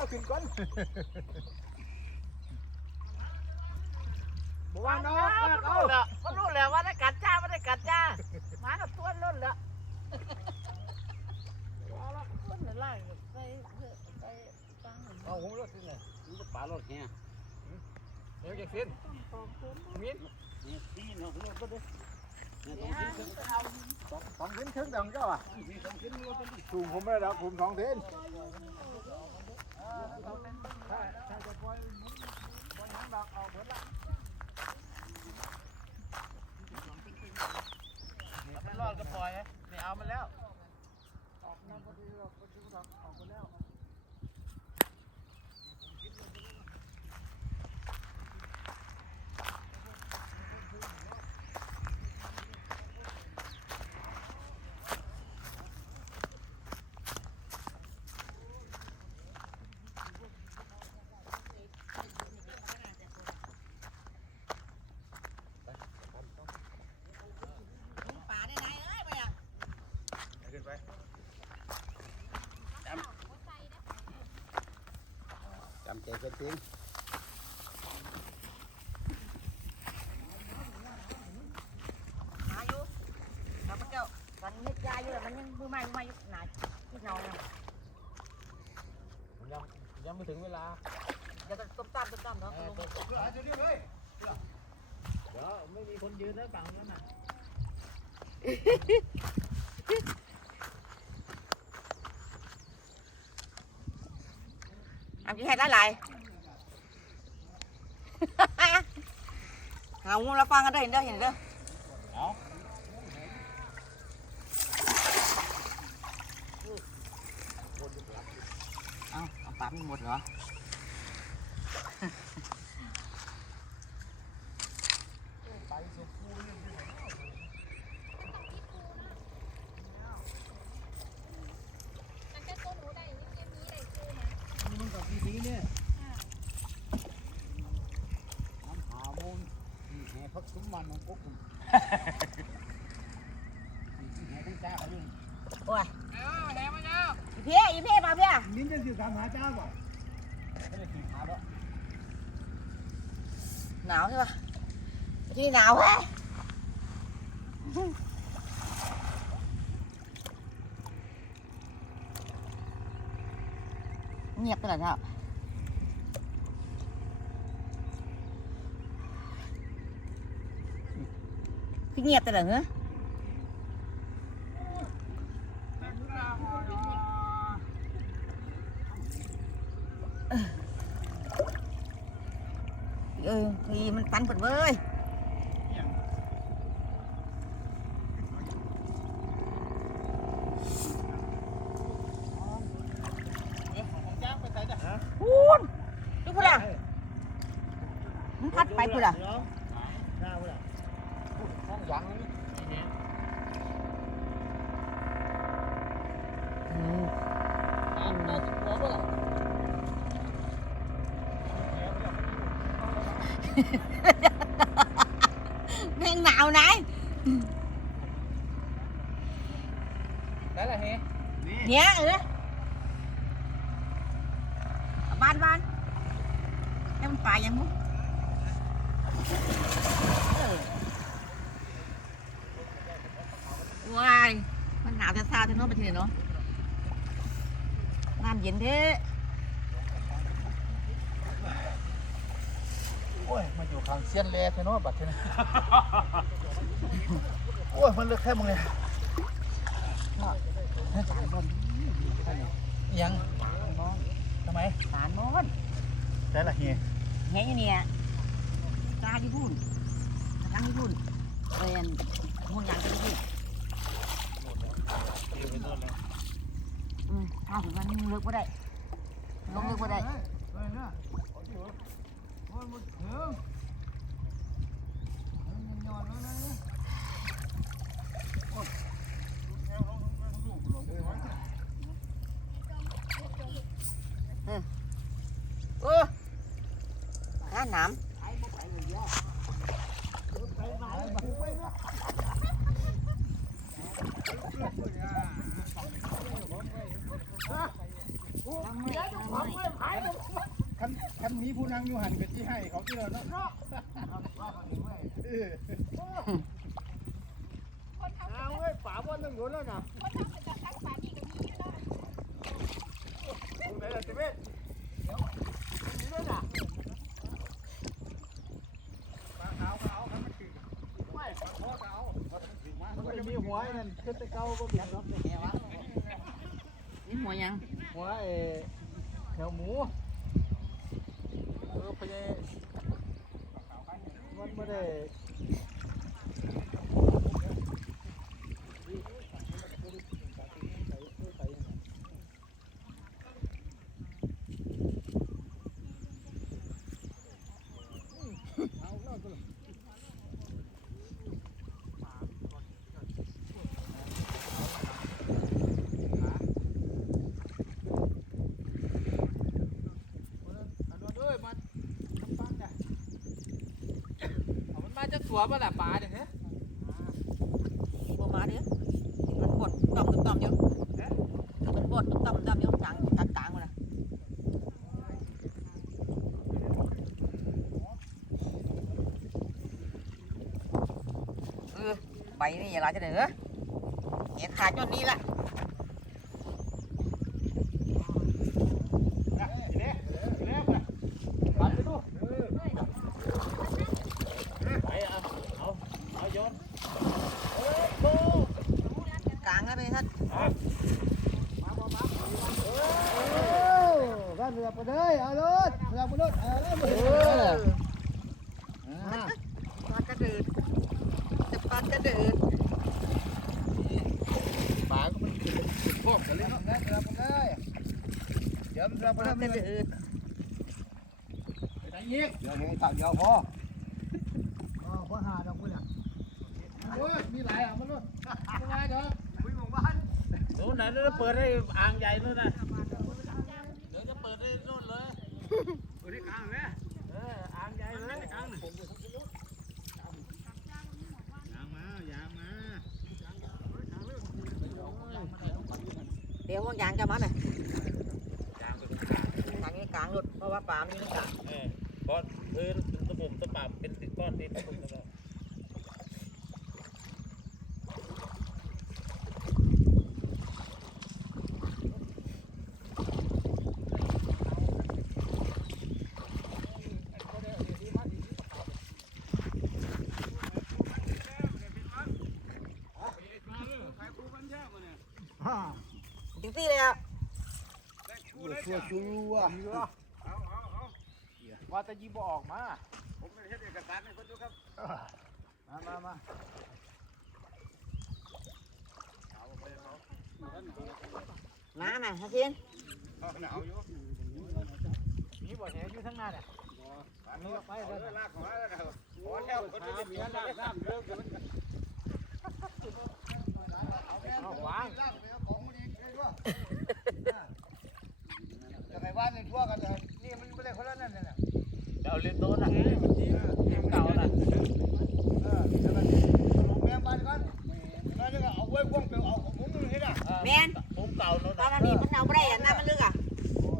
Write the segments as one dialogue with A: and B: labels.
A: เราขึ้นก่อนบอกว่าน้องเอา
B: ก็รู้แล้วว่าได้กัดจ้าไม่ได้กัดจ้าหมากับตัวล้นแล้วเอาละต้นไล่ไปไปตั้ง
A: เอาผมรถขึ้นเลย
C: มันก็ปลารถแฮะ
A: เดี๋ยวจะขึ้นมิ้น
C: นี่ที่เนาะเรื่องก็ได้เนี่ย
B: เดี๋
C: ต้
B: ย
C: อง
B: ว
C: กิน
B: เอา
A: สองสองขึ้นครึ่งดังเจ้าอะ
C: มีต้องกินรถก็ได้
A: สูงผมไม่ได้แล้วผมสองเซน ถ้าถ้าจะปล่อยปล่อยหางดอกเอาหมดละ
B: มันรอดก็ปล่อยไม่เอามันแล้ว
A: ออกน้ำพอดีเราพอดีเราออกไปแล้ว
B: ป่าได้ไหนเอ้ยไปอะ
A: ขึ้นไป
C: จำใจกันเอง
B: หาอยู่แล้วมันเจ้ามันเม็ดยาอยู่แล้วมันยังมือใหม่มือใหม่อยู่หนาที่นอนนะ
A: ยังยังไม่ถึงเวลา
B: เดี๋ยวก็ต้มตามต้มตามเนาะ
A: เพื่ออาจจะเรียบเลย
C: เดี๋ยวไม่มีคนยืนแล้วฝั่งนั้นน่ะ
B: เอาที่ให้ได้หลายหางูเราฟังกันได้เห็นเด้อเห็นเด้อ
C: เอา
B: เอาเอาปลาไม่หมดเหรอ
C: มันกับดีๆเนี่ยน้ำหามูลนี่แห่พักสมมันของกุ๊กคุณนี่แห่ทั้งจ้าเขาด้วย
B: โอ้ยอีเพี้ยอีเพี้ยมาเพี้ย
A: นิ้นจะสื่อถามหาเจ้าก่อน
C: ไม่ได้ขี่ขาแล้ว
B: หนาวใช่ปะที่นี่หนาวแฮะเงียบไปเลยครับ คือเงียบแต่เหรอเนอะเออทีมันตันเปิดเว้ย
C: จ้างไปใส่จ้ะ
B: พูนดูพูดอะมันพัดไปพูดอะ
A: หน้าเวลา
C: ห้องยัง
B: อืม
C: น้ำน่าจะพอเปล่า
B: แม่าวจะซาเท่านั้นไปทีเนาะน้ำเย็นเท่
A: โอ้ยมันอยู่ข้างเซียนแลเทนอบัดเทนโอ้ยมันเลือกแค่มึงเลยยังทำไม
B: สารมอน
A: ได้ละเฮีย
B: แง่อยู่เนี่ยตาที่พูนตาที่พูนเรียนมุ่งยางที่พูน อืมถ้าถึงมันเลือกไม่ได้ลงเลือกไม่ได้เออหาน้ำ
A: นมีผู้นั่งอยู่หันก็ที่ให้เขาที่เราเนาะเออเอาเว้ยป่าวันหนึ่งโดนแล้วนะตรงไหนล่ะเจ๊เว้ยเดี๋ยวมีด้วยนะปลาขาวก็เอาครับมันถึงไม่ปลาคอก็เอามันก็จะมีหัวไอ้นั่นขึ้นไปเก้าก็เบียดรับแหวะ
B: นี่หัวยัง
A: หัวเอแถวหมู Yeah. ตัวปะล่ะปลาเนี่ยฮะ
B: บัวมาเด้อมันปดต่อมต่อมอยู่มันปดต่อมต่อมอยู่กลางกลางกลางเลยเออใบนี่อย่าลาจะเด้อเหี้ยขาจนนี้ละ
A: เด้เด้ไปปันไปดูไปเอาเอาเอาโยนเฮ้ยโต
B: กลางแล้วไปท่าน
A: บ้าน เรือไปเลยเอารถเรือไปรถเอารถเออ
B: ปากระเดิดจะปากระเดิด
A: ปลาก็มันขึ้นขึ้นพร้อมกันเลยเนาะเรือไปเลยเดี๋ยวเรือไป
B: ปากก
A: เล
B: ระเดิด
A: ไปไหนอีกเดี๋ยวนี้ตักเดียวพออ๋อพอหาดอกคุณอะโอ้ยมีหลายอะมันรถไม่ไหวเด้อคุยหมู่บ้าน
C: โน่นไหนจะเปิดให้อ่างใหญ่นู่นนะ เดี๋ยวจะเปิดให้นู่นเลย
A: เปิดให้กลางเลย
C: เอออ่างใหญ่เลยอ่างยางมายางมา
B: เดี๋ยวห่วงยางจะมาหน่อย
C: ยางไปตรงกลาง
B: ยางนี้กลางรถเพราะว่าปลามันอยู่ในกลาง
C: เออก้อนพื้นตะปุ่มตะปาบเป็นก้อนดินตะปุ่มตะปา บ
A: ฮ่า
B: จริงๆเลยอะ
A: ชัวชัวว่าจะยิบออกมา ผมไม่ได้เอกสารให้คนดูครับ มามามา
B: มาไหมฮะเทียน
A: หนาวอยู่นี่บ่แหอยู่ทั้งหน้าเนี่ยอันนี้ไปเลยลากของแล้วนะครับขอแล้วคนจะมีน้ำน้ำเริ่มจะมันเอาวาง ของมันเองเลยด้วยจะไปบ้านในทั่วกันเลยนี่มันไม่ได้คนละนั่นน่ะ
C: เดี๋ยวเล่นโต๊ะนะเล่นเก่าน่ะ
A: เออแล้วก็ลงแม่บ้านกันแล้วก็เอาไว้พ่วงเปเอาของมุ้งนี่นะ
B: แมน
C: ผมเก่าเนาะ
B: ตอ
C: น
B: นี้มันเอาไปได้อะน้ำมันลึกอะ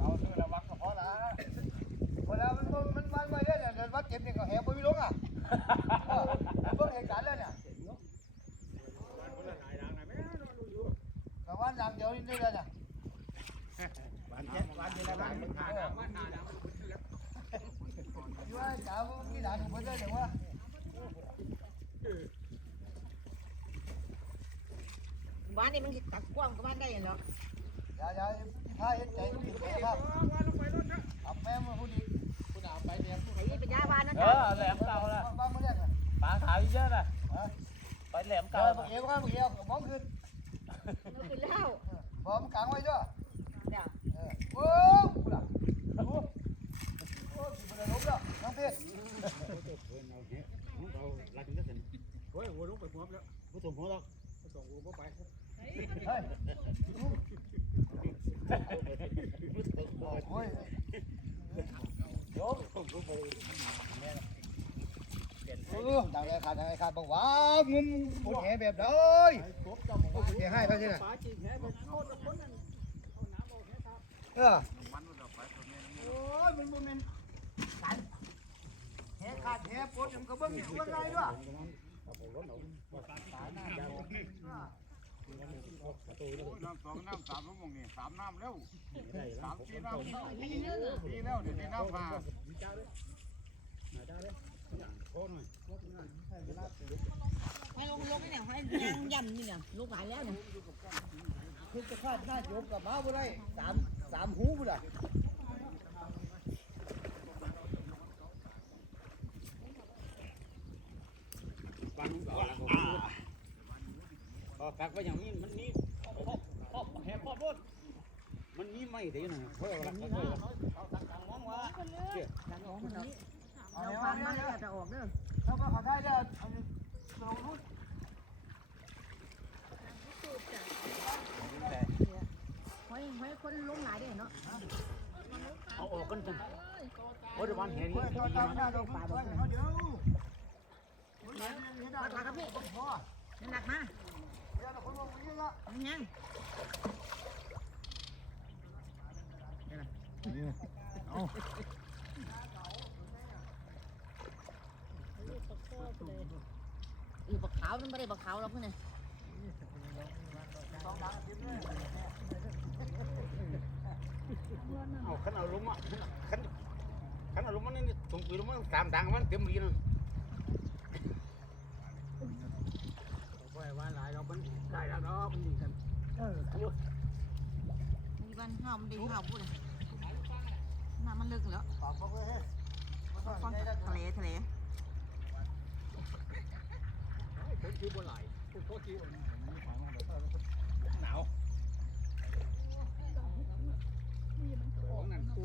A: เอาเสื้อระวังก็พอละพอแล้วมันมันมันไว้ได้เนี่ยวัดเก็บนี่ก็แหบไม่ลงอะเพิ่งเหตุการณ์แล้วเนี่ยแต่ว่าดังเดียวนี่ด้วยนะวันเจ็ดวันเจ็ดวัน มันขาดวันนาดังว่าจ๋ามีด่านอยู่เพื่อนเดี๋ยวว่า
B: บ้านนี้มันตักกว้างกับบ้านได้เนาะ
A: อย่าอย่าถ้าเห็นใจกินไปครับขับแม่มาพูดดีคุณเอาไปเนี่ย
B: ไอ้นี่เป็นยาบ้านนั่น
C: เออแหลมเก่าน่ะ
A: บ้านมาเรียก
C: ปลาขาวเยอะนะไปแหลม
A: เก่า
C: เก่า
A: เอวข้างเอวมองขึ้น
B: มันขึ้นแล้ว
A: พร้อมกลางไว้ด้วย
B: เนี่ย
A: โอ้กูล่ะโอ้ ดังเลยขาดดังเลยขาดบอกว้าวงุ้มบุญแหแบบเด้ยเสียให้เขาใช่ไหมเออโอ้ยมันโมเมนต์ ขาดแหปวดมันก็เบิ่งอยู่ว่าไรด้วย
D: น้ำสองน้ำสามลูกมงนี่สามน้ำแล้วสามสี่น้ำสี่แล้วเดี๋ยวนี้น้ำมา
B: ให้ลงลงนี่เนี่ยให้ยางย่ำนี่เนี่ยลูกหลายแล้วเนี่ย
A: คือจะขาดหน้าโยกกับมาบ่ได้สามสามหูบ่ได้
C: ฟังก่อน พอฟักไว้อย่างนี้มันนี่ครอบครอบแหบครอบรถมันนี่ไม่ได้นะเพื่อรักเพื่อเอาตังค์มองว่า
B: ดันออกมันเนาะ
A: เอา
B: เรา
A: แล้ว
B: ฟัน
A: เนี่
B: มัน
A: ย
B: ก็จะออกเด้อ
A: ถ้าว่าเขาได้เด้อเอาลงรุ่น
B: ไว้ไว้คนลงหลายเด้เนาะ
C: เอาออกกันจังโอ้ยวันเห็น
A: เพื่ตัวตามหน้าเราป่าบ่เขาเดี๋ยว
B: มาถากับพี่หนักมา
A: เดี๋ยนลงนี้ละ
B: มันยังอีบักขาวมันไม่ได้บักขาวหรอกเพื่อน
C: เอาขันเอาลงอะขันขันเอาลงมันนี่ตรงปีลงมันสามดังมันเต็มดีนึง มี
B: บ้านห้ามดีห้อมพูดเลยน้ำมันลึกแล้ว
A: ตอเล
B: งทะเลทะเล
C: เป็นคิวบนไหลเป็นข้อคิวมีความหนาวของนั่นกู